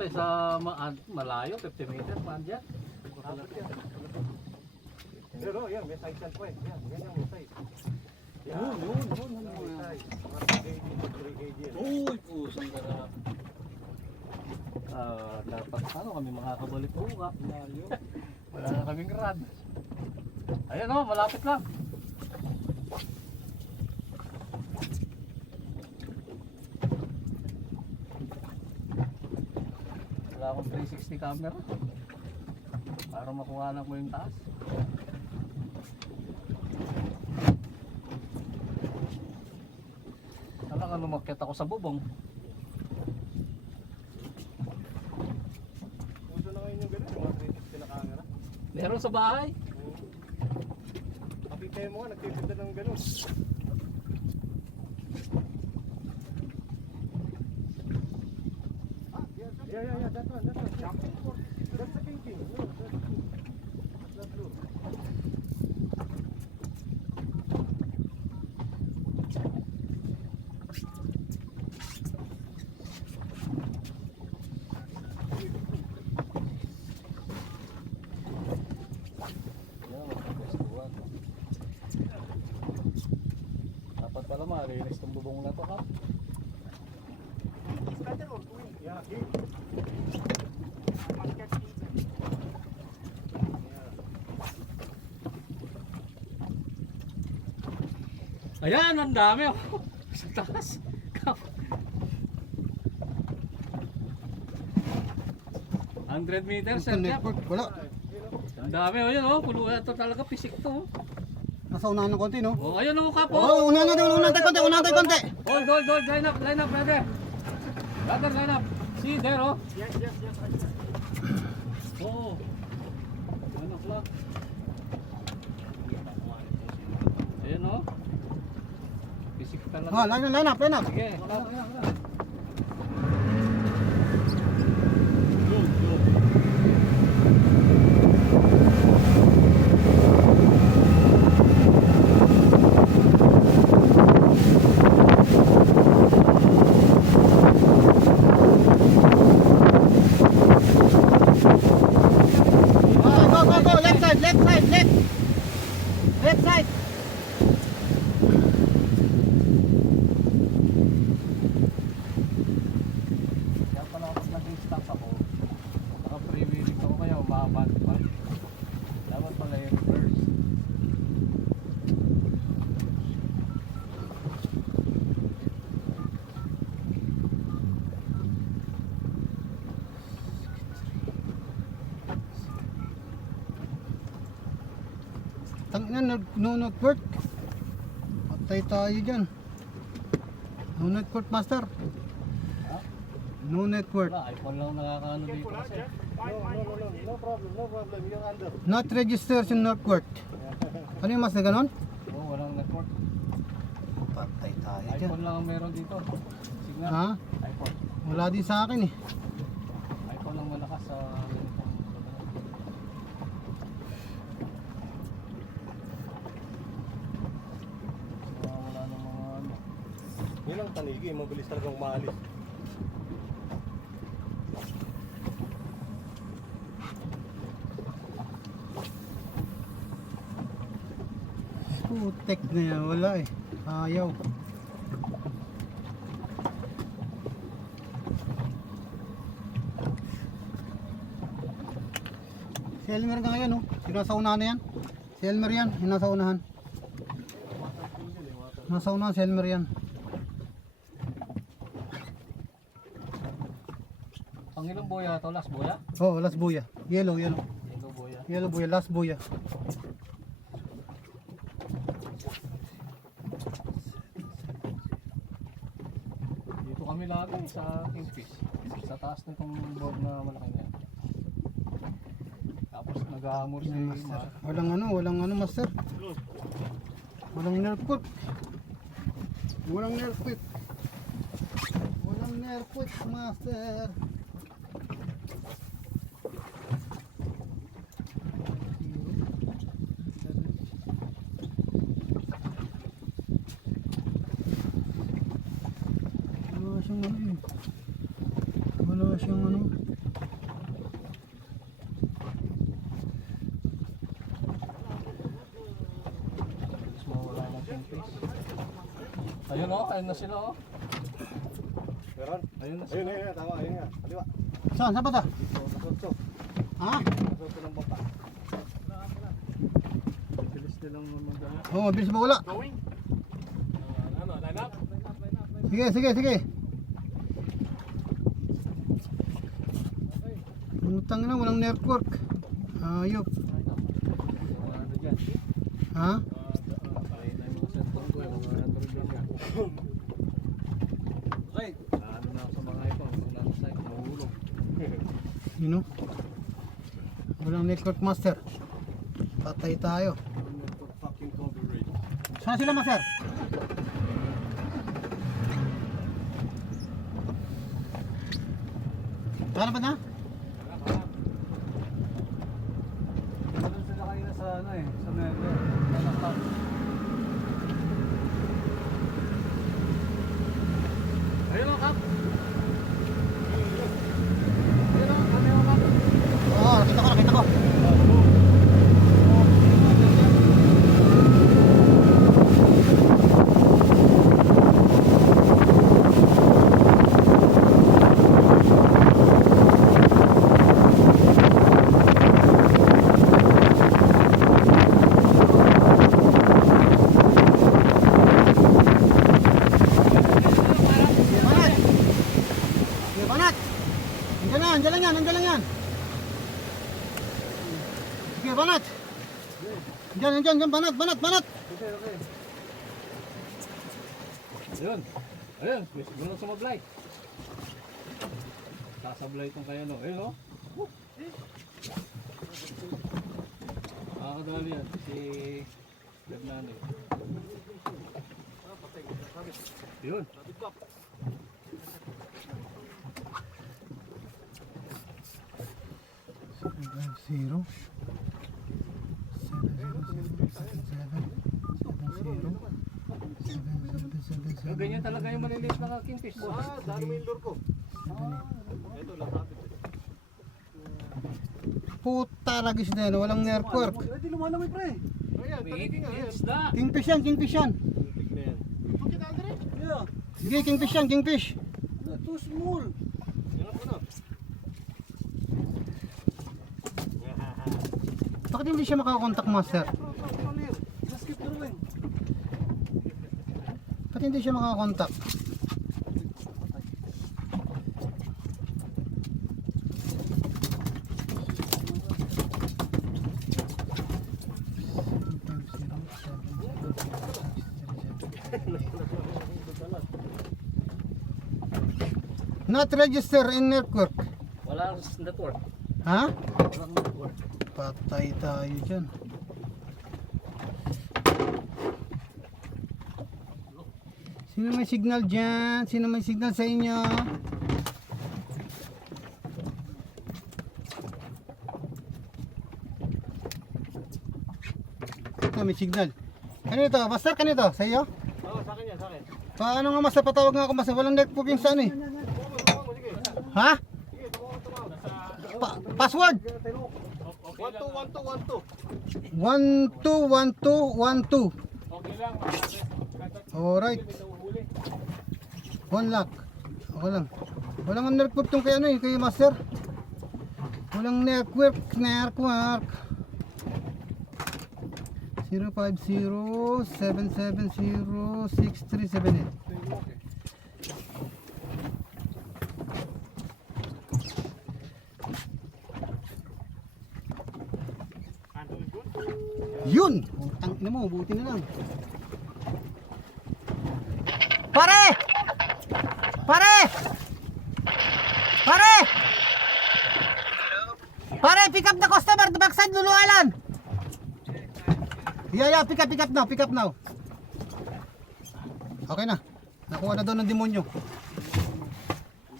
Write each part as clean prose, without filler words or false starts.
Siyempre sa malayo, 50 meters, man dyan. Pero yan, may size yan po eh. Yan yung may size. Yun. May size. Mga 3 kg. Uy, pusang garap. Dapat ano kami makakabalik po ka. Wala na kaming rad. Ayan o, malapit lang. Wala akong 360 camera para makuha lang mo yung taas. Talagang lumakyat ako sa bubong. Uso na ngayon yung gano'n, yung mga 360 na camera. Meron sa bahay. Kapitay mo nga, nagtitinda ng gano'n. Yeah, that one. That's the king. No, that's blue. Dapat pala malinis itong bubong na to, ha? Yeah, king. Ayan, ang dami oh. Sa taas. 100 meters, sir. Wala. Ang dami oh, yun oh. Puno ito talaga, pisik to. Nasa unahan ng konti, no? Oh, ayun oh, kapo. Oh, unahan natin konti. Hold, line up, brother. Brother, line up. See, there oh. Yes. Oh. 1 o'clock. Ayan oh. Pisik talaga. Ah, line up. Sige, wala. Go, left side. Kaya pala kapag nag-stop ako, naka-pre-wheeling ako kaya umabant pa. Dapat pala yung reverse. Tangina, no network. Patay tayo dyan. No network, master. Ha? No network. Wala, iPhone lang nakakaano dito kasi. No problem. You're under. Not registration network. Ano yung mas na ganon? Oo, walang network. Patay tayo dyan. iPhone lang ang meron dito. Signal. Ha? iPhone. Wala din sa akin eh. iPhone lang malakas sa ganitong lugar. Wala ng mga ano. Yun ang tanigi, mabilis talagang maalis. Putek na yan, wala eh. Ayaw. Si Elmer ka ngayon, oh. Sino nasa unahan na yan? Si Elmer yan, yung nasa unahan. Nasa unahan si Elmer yan. Pangilong boya to, last boya? Oh, last buya. Yellow. Yellow boya. Yellow buya, last buya. Dito kami lagi sa Kingfish. Sa taas nitong board na malaki na yan. Tapos nag-aamor si Ma. Walang ano, master. Walang nerput. Walang nerput, master. Wala siyang ano. Mas mawala ng kingfish. Ayun oh, ayun na sila oh. Meron? Ayun na sila. Ayun, tama, ayun nga. Kaliwa. Saan? Saan ba ito? Nasotso. Ha? Nasotso ng bata. Bilis nilang magdala. Oo, mabilis mawala. Going? Ano, line up? Sige, sige, sige. Utang na, walang network. Ayop. Ano dyan? Ha? Ay, na yung mga cellphone ko, yung mga Android lang yan. Okay. Ano na ako sa mga iPhone, kung nasa site, mahulog. Yun o. Walang network master. Patay tayo. For fucking coverage. Saan sila master? Saan ba na? Doon sila kanina sa ano eh, sa Merlo. Lalakad. Ayun o, Kap. Ayun o, kami o, Kap. Oo, nakita ko, nakita ko. Sige, banat! Sige, banat! Nandiyan lang yan, nandiyan lang yan. Sige, banat! Nandiyan, banat, banat, banat! Okay, okay. Ayun. Ayun, may siguro sumablay. Sasablay itong kaya no. Ayun o. Nakakadali yan. Si Bernano. Yun. 7-0 So, ganyan talaga yung maliliit na kingfish. Dami mo yung lure ko. Ito, lasapit. Puta lagi siya na walang network. Di lumalamay pre. Ayan, May taligi nga. Ayan. isda. Kingfish yan, kingfish yan. Tig na yan. Bakit Andre? Yeah. Sige, kingfish yan, kingfish. Too small. Yan po na. Bakit hindi siya makakontak master? Skip drawing. Bakit hindi siya makakontak? Not register in network. Walang network. Ha? Walang network. Patay tayo dyan. Sino may signal dyan? Sino may signal sa inyo? Ito may signal. Kanito? Master, kanito? Sa iyo? Oo, sa akin yan, sa akin. Paano nga master? Patawag nga ako master. Walang network yung sa ano eh. Sige. Ha? Sige, tumawag. Password? 121212. 121212. Okay lang. Alright. One lock. Okay lang. Walang network tong kay ano eh, kay master. Walang network. 050-770-6378. Yun! Putang ina mo, buti na lang. Pare! Pare! Pare! Pare, pick up the customer, the backside, Lulu Island. Yeah, pick up now. Okay na. Nakuha na daw ng demonyo.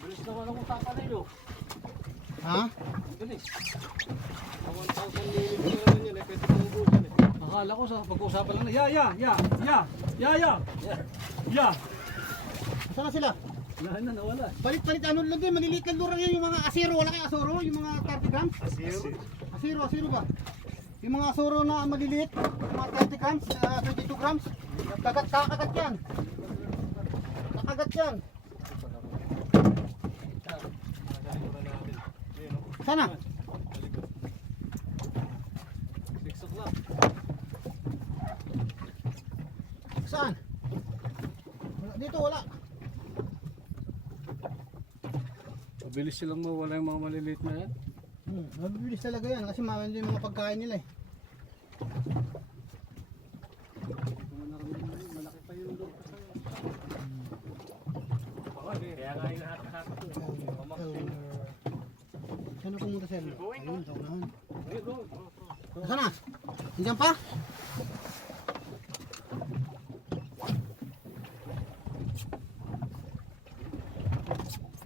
Bilis naman akong takalilo. Ha? Bilis. 1,000 lilim ko naman yan, eh. Pwede kong ubusan eh. Akala ko sa pag-uusapan lang na, ya. Saan na sila? Nawala. Palit-palit ano lang din, maliliit lang lurang yan, yung mga asiro, wala kayo asoro, yung mga 30 grams. Asiro ba? Yung mga asoro na maliliit, yung mga 30 grams, 22 grams, kakagat yan. Kakagat yan. Sana? 6 o'clock. Saan? Dito wala. Mabilis silang mawala yung mga maliliit na yan. Mabibilis talaga yan kasi mahal yung mga pagkain nila eh. Malaki pa yung loob. Kaya nga yung lahat-lahat ko. Saan ako pumunta sir? Ayun, sa unahan. Saan na? Nandiyan pa?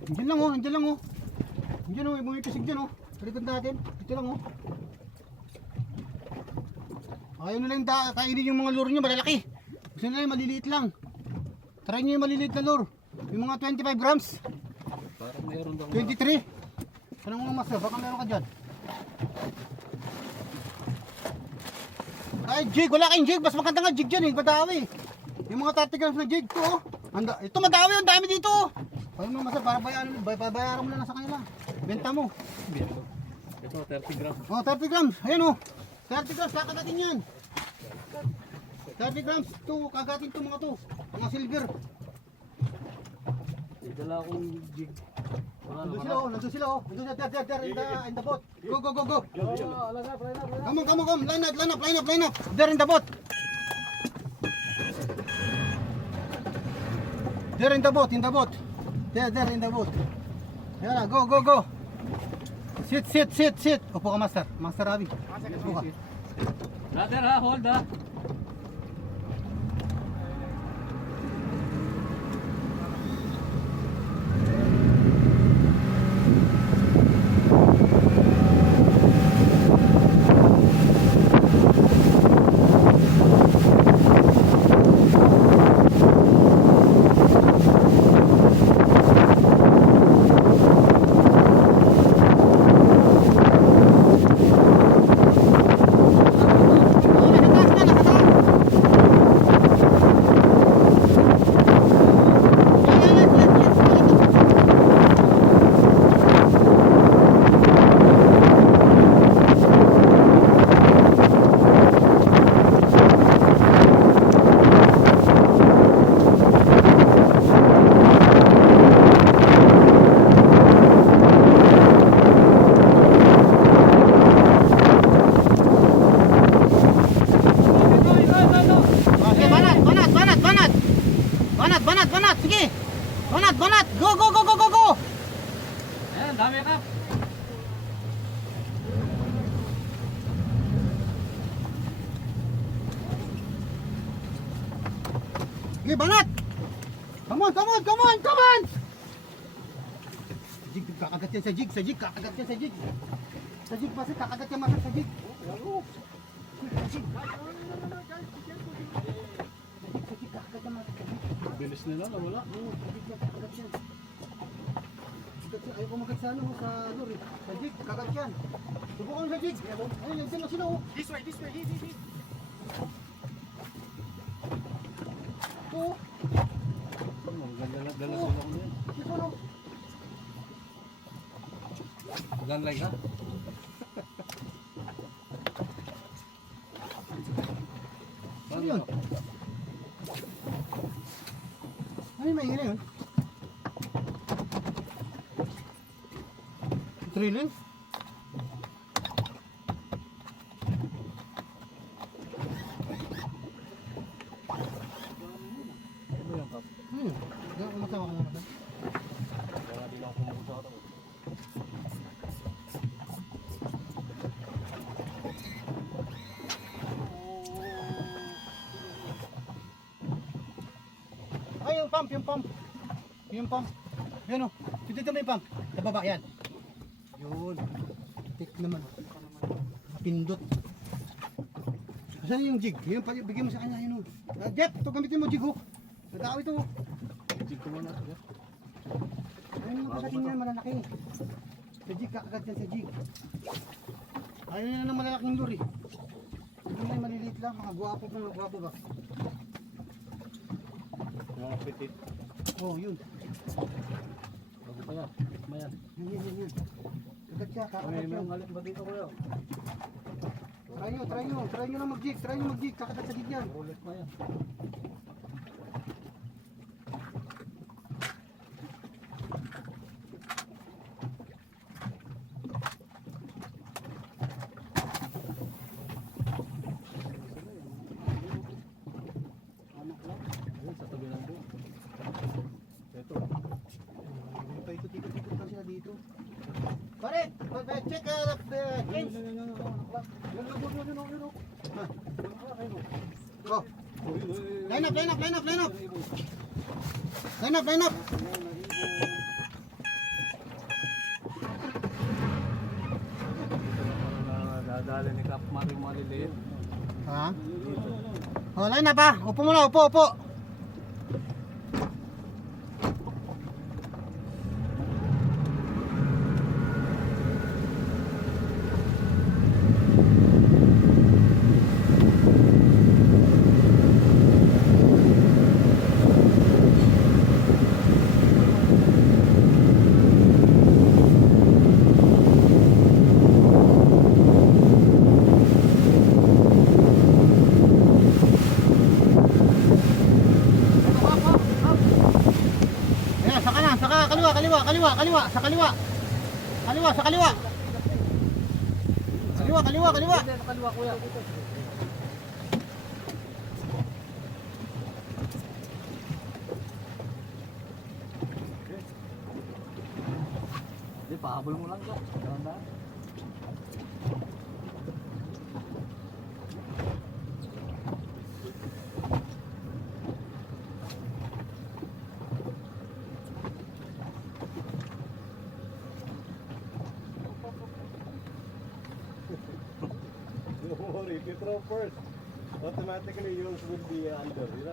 Nandiyan lang oh, nandiyan lang oh. Nandiyan oh, may bumipisig dyan oh. Talikod natin, ito lang oh. Ayaw nila yung kainin yung mga lure nyo malalaki. Gusto nila yung maliliit lang. Try nyo yung maliliit na lure. Yung mga 25 grams. Parang mayroon daw. 23. Anong mga master? Baka meron ka dyan. Ay, jig. Wala kayong jig. Mas maganda nga jig dyan eh. Madawi. Yung mga 30 grams na jig ko. Ito madawi. Ang dami dito. Ayun mga master. Para bayaran mo na sa kanila. Benta mo. Ito, 30 grams. Oh, 30 grams. Ayan oh. 30 grams. Kakagatin yan. 30 grams. Ito. Kagatin ito mga to. Mga silver. Dala akong jig. Nandun sila oh. Nandun sila oh. Nandun sila. There in the boat. Go. Come on. Line up. There in the boat. There in the boat. There in the boat. Yan, go. Sit. Upo ka, Master. Master Ravi. Upo ka. Brother ha, hold ha. Banat. Sige. Banat. Go. Ayan, dami ka. Sige, banat. Come on. Jig, kakagat yan sa jig. Sa jig, Master, kakagat yan, Master, sa jig. Bilis nila, wala. Ayaw ko magat sa ano, sa lure. Sa jig, kagat yan. Subukan sa jig. Ayun, nandiyan na sila oh. This way. Oo. Dala sila ko yan. Dito no. Ganlay ha? Ano yun? Ano yung maingin na yun? Drilling? Diyan ako masama ka naman. Wala din ako pumunta ako. Ay, yung pump. Yan o. Dito may pump. Sa baba, yan. Yun. Tik naman. Pindot. Saan yung jig? Yun, bigyan mo sa kanya yun o. Jeff, ito gamitin mo jig o. Nadaw ito o. Jig ko muna. yung kakatin niya malalaki. Sa jig, kakagat yan sa jig. Ayaw nila ng malalaking lure. Hindi na yung maliliit lang, mga guwapo ba? Mga petit. Oh, yun. Bago pa yan. Mayan. Yan. Kagat siya, kakagat May yun. galit ba dito kuya? Try nyo na mag-jig, kakagat sa jig yan. Ulit pa yan. Ayun, sa tabi ng buo. Ito. Paikot-ikot lang sila dito. Pare, check James. Go. Line up. Dadali ni Kap Mario maliliit. Ha? Oh, line up ha. Upo muna, upo. Ayan, saka kaliwa, sa kaliwa. Kaliwa. Hindi, nakaliwa kuya. Hindi, pahabol mo lang dyan. Dahan-dahan. Don't worry, if you throw first, automatically yours will be under, you know?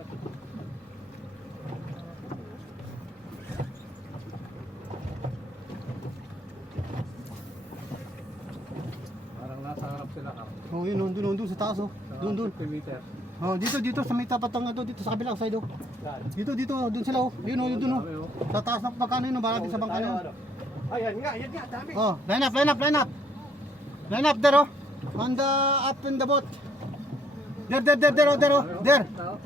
Parang nasa harap sila Kap. Oh, yun, doon sa taas oh. Doon. 50 meter. Oh, dito sa may tapat ng dito sa kabilang side oh. Saan? Dito, doon sila oh. Yun oh, doon oh. Dami, oh. Sa taas ng pagkano yun, baka sa bangka na yun. Ayan nga, dami. Oh, line up. Line up there oh. On the up in the boat. There.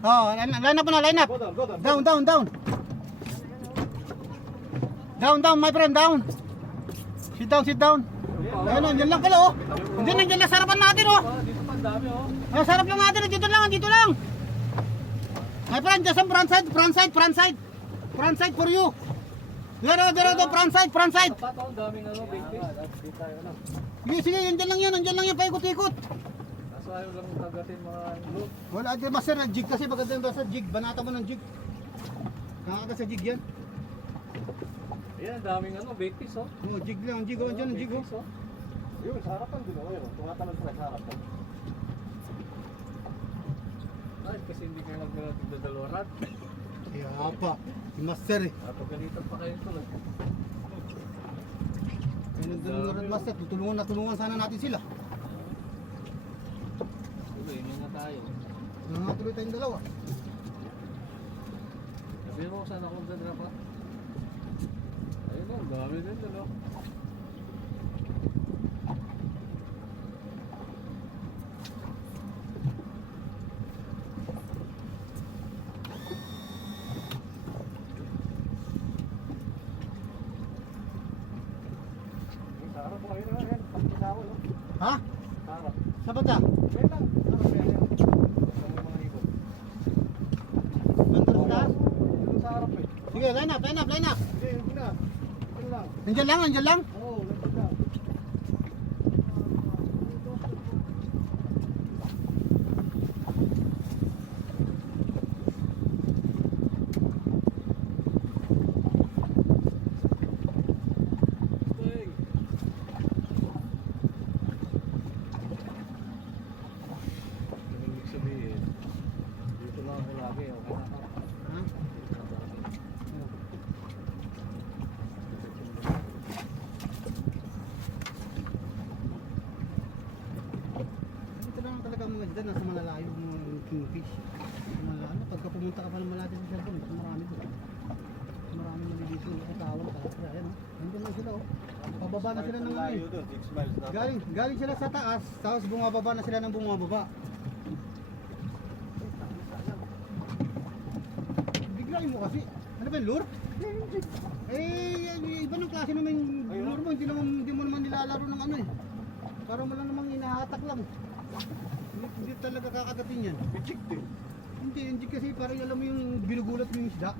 Oh, line up na, line up. Go down. Down, my friend, down. Sit down. Ayun, nandiyan lang pala oh. Hindi, nandiyan lang sa harapan natin oh. Dito pa, dami oh. Ay, sa harap lang natin, dito lang. My friend, just some front side for you. There, front side. Tapat oh, daming ano, big fish. Sige, nandiyan lang yan, paikot-ikot. Kaso ayaw lang kagatin mga loop. Wala, di master, jig kasi maganda yung basta jig, banata mo ng jig. Nakaka sa jig yan. Ayan, daming ano, big fish oh. Oh, jig lang, jig oh, andyan ang jig oh. Big fish, oh. Yun, sa harapan din ako yun. Tumatalon sila sa harapan. Ay, kasi hindi kayo nagdadaloran. Kaya pa, si master eh. Pagalitan pa kayo tulad. Kaya nagdalong master, tulungan sana natin sila. Tuloy, hindi na tayo. Tuloy tayong dalawa. Sabi mo, saan ako magdadala pa? Ayun oh, dami din dalo. Sa harap mo kayo naman yan. Pagkisawa, no? Ha? Sa harap. Sa bata? Wait lang. Sa harap yan. Sa mga ibon. Banda sa taas? Yung sa harap eh. Sige, line up. Hindi, yun na. Yun lang. Nandiyan lang. Oo, nandun lang. Hey. Ang ibig sabihin, dito lang ako lagi, okay na ako. Ha? maganda na sa malalayo ng kingfish. Malalo, pagka pumunta ka pa ng malapit sa cellphone, mas marami doon. Mas marami maliligo, nakatawag ka. Kaya ayan, nandun lang sila oh. Pababa na sila ng ano eh. doon, 6 miles na. Galing sila sa taas, tapos bumababa na sila ng bumababa. Biglain mo kasi. Ano ba yung lure? Eh, iba ng klase naman yung lure mo. Hindi mo naman nilalaro ng ano eh. Parang mo lang namang inahatak lang. Hindi talaga kakagatin yan. Pichik din. Hindi kasi parang alam mo yung binugulat mo yung isda.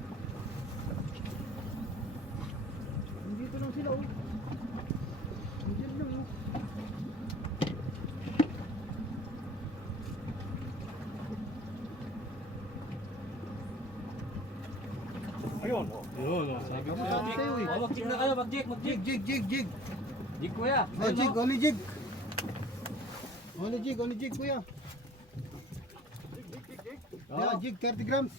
Dito lang sila oh. Diyan lang oh. Ayun, oh. Yun, sabi ko Sabi sa'yo. sa'yo eh. Oh, mag-jig na kayo, mag-jig. Jig. Jig kuya. Oh, jig, only jig. Only jig kuya. Yeah, jig 30 grams.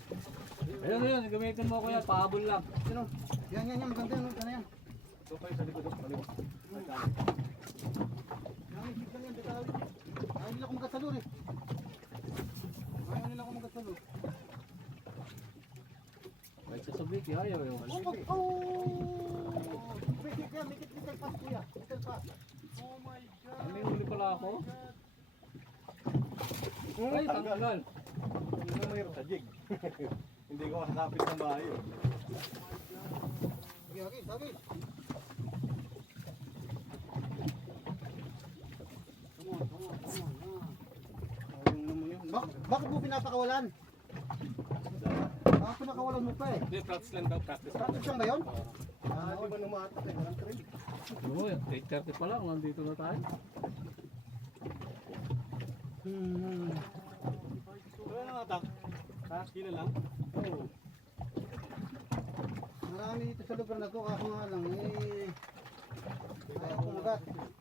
Ayun, gamitin mo kuya, pahabol lang. Yan oh. Yan, maganda yan. Ano yan? Ito kayo sa likod, kaliwa. Yan, jig lang yan. Ayaw nila kumagat sa lure eh. Ayaw nila kumagat sa lure. May sasabik, ayaw yun. Oh! Mikit yan, mikit pass kuya. Mikit pass. Oh my God. May huli pala ako. Ay, tanggal. Hindi mo mahirap sa jig. Hindi ko kasapit ng bayo. Sige, sabi. Come on. Ayun naman yun. Bakit mo pinapakawalan? Bakit pinakawalan mo pa eh? Hindi, practice lang daw, practice. Practice lang ba yun? Di ba numatak eh? Walang trail. Oo, 8:30 pa lang, nandito na tayo. Wala nang atak. Kila lang. Oo. Marami dito sa lugar na to, ako nga lang eh.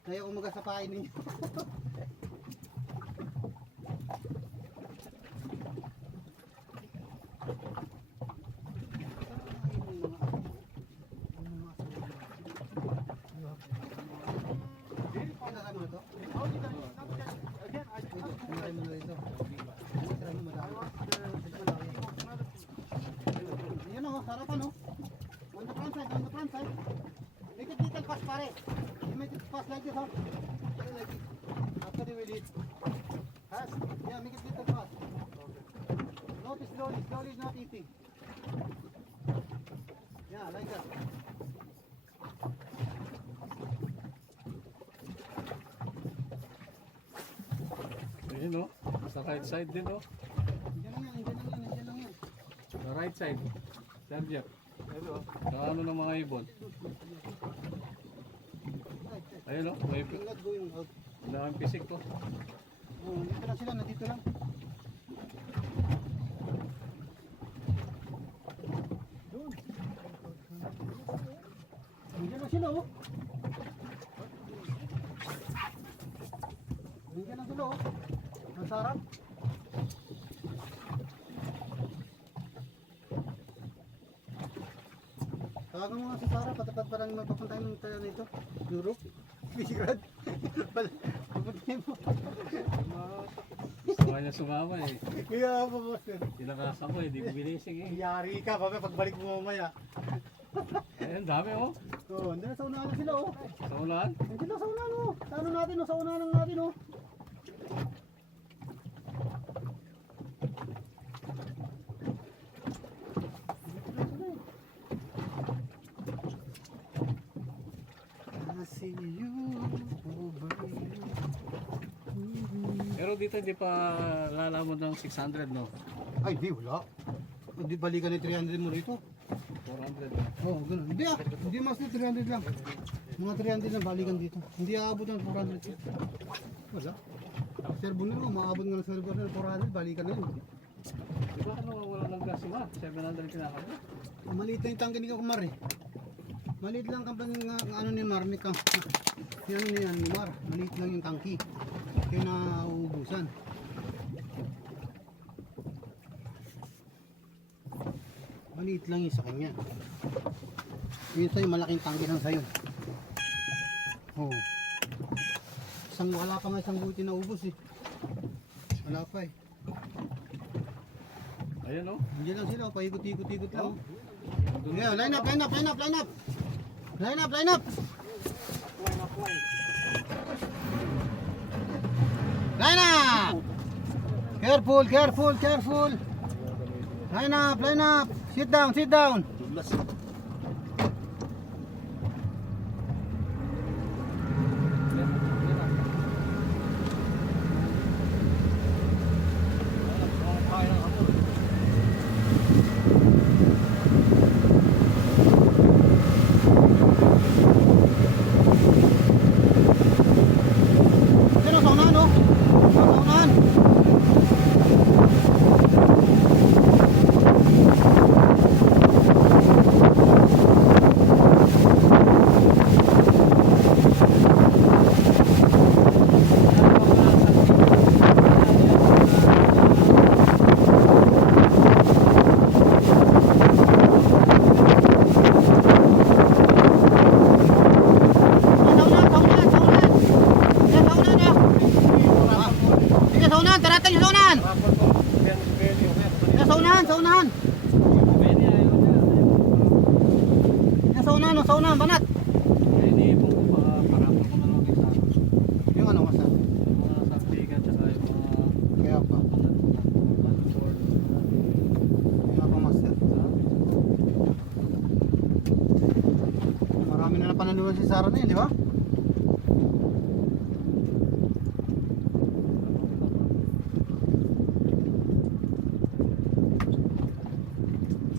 Kaya kumagat sa pain ninyo. Yan o, sarapan o. On the front side. Make it little fast pare. You make it fast like this huh? Like this. After you will eat. Fast? Yeah, make it little fast. Not slowly is not eating. Yeah, like that. Ayun o, sa right side din o. Diyan lang yan. Sa right side. Sergio. Ito, oh. Sa ano ng mga ibon. Ayun o, may You're not going out. daming pisik ko. Oh, dito lang sila, nandito lang. Nandiyan lang sila oh. Nandiyan lang sila oh. Ang sarap. Tawagan mo nga si Sarah, patapat parang magpapuntahin ng tayo nito. Europe. Bisigrad. Pupuntahin mo. Gusto nga niya sumama eh. Kaya po, boss. Tinakasan ko eh, di ko binising eh. Yari ka, pagbalik mo mamaya. Ayun, dami o. Oh, nandiyan sa unahan na sila oh. Sa ulan. Nandiyan lang sa unahan oh. Sa ano natin oh, sa unahan natin oh. I see you over you. Pero dito hindi pa lalamon ng 600 no? Ay, di wala. Hindi balikan ni 300 mo rito. 400. Oh, ganun. Hindi ah. Hindi mas ni 300 lang. Mga 300 lang balikan dito. Hindi aabot ng 400. Wala. Servo na lang, maabot nga ng servo na 400, balikan na yun. Di ba ano wala ng gas si Mar? 700 kinakabit. Maliit na yung tangke ni Kumar eh. Maliit lang kampang ano ni Mar, ni ano ni Mar. Maliit lang yung tangki. Kaya nauubusan. Maliit lang yung sa kanya. Yun sa'yo, malaking tangke ng sayo. Oh. Wala pa nga isang buti na ubos eh. Wala pa eh. Ayan oh. Nandiyan lang sila, oh. Paikot-ikot-ikot lang. Oh. Yeah, line up, line up, line up, line up. Line up, line up. Line up. Careful, careful, careful. Line up, line up. Sit down, sit down. Sino sa unahan, oh? Sa unahan. Sa unahan, banat. Iniipon ko pa, parang ako na lang isa. Yung ano, masa? Yung mga sabtigan, tsaka yung mga Kaya pa. sword. Yung mga master. Marami na napanalunan si Sarah na yun, di ba?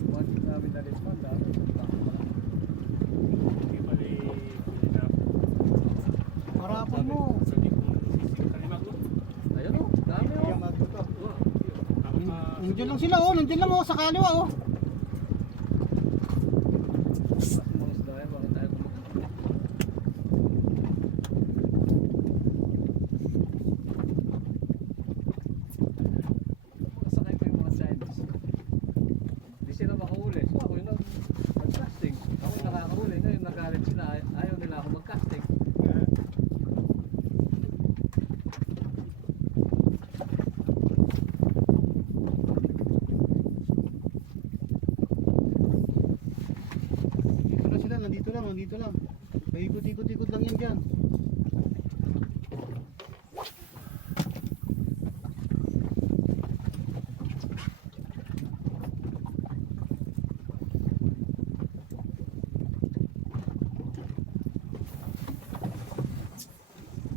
Once nabi na respond, Marapon mo. ayun oh, dami oh. Nandiyan lang sila, oh. Nandiyan lang, oh. Sa kaliwa, oh. Mga isda yan, bakit tayo kumakain? Masakay ko yung mga Chinese. Di sila makahuli. So ako yung nag-casting. Ako yung nakakahuli. Ngayon nagalit sila. Ayaw nila ako mag-casting. Dito na sila, nandito lang, nandito lang. Paikot-ikot-ikot lang yan dyan.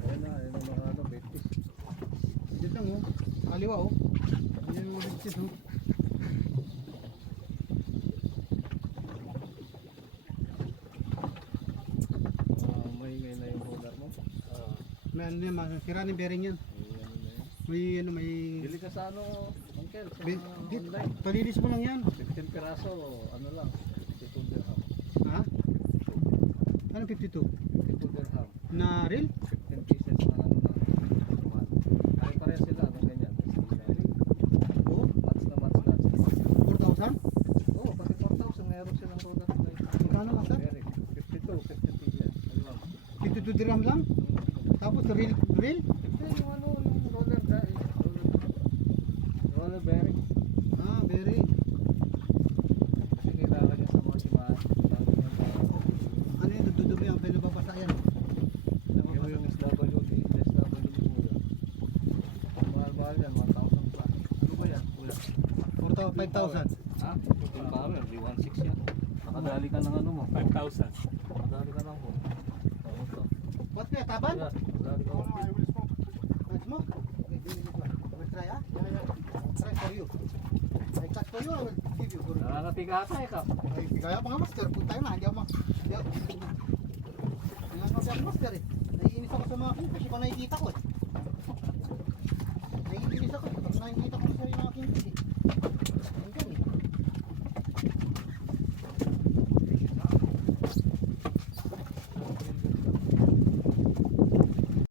Ayun ang mga ano, betis. Dito lang, oh. Kaliwa, oh. Yan yung ligtis, oh. Mahingay na yung roller mo. May ano yan, masira ng bearing yan. May ano na yun. May ano, may... Bili ka sa ano, Uncle, sa Bi- online. Palilis mo lang yan. 15 piraso, ano lang, 52 dirham. Ha? Ano 52? 52 dirham. Na reel? 15 pieces na ano na naman. Pare-pareha sila ng ganyan. Oo. Mats na mats na. 4,000? Oo, pati 4,000 meron silang roller na ito. Magkano, master? 52 pieces. Ano lang. 52 dirham lang? Tapos reel? Reel? Ito yung ano, yung roller roller bearing. Ah, bearing. Kasi kailangan niya sa mga simahan. Ano yun? Dudumi ang pwede babasa yan. Yung SWD, SWD mo yun. Mahal-mahal yan, 1,000 pa. Ano ba yan? Kuya? 5,000. Ha? Yung power, di 1,600 yan. Nakadali ka ng ano mo. 5,000. Nakadali ka ng phone. Ano to? What kaya? Taban? Nakadali ka ng phone. Smoke? Okay, this is one. We'll try, ah? Try for you. I cut for you, I will give you for you. Nakakatiga ka eh ka. Ay, kaya pa nga master, punta na, hindi ako hindi ako master eh. Naiinis ako sa mga kingfish, iba nakikita ko eh. Naiinis ako, pag nakikita ko sa mga kingfish eh.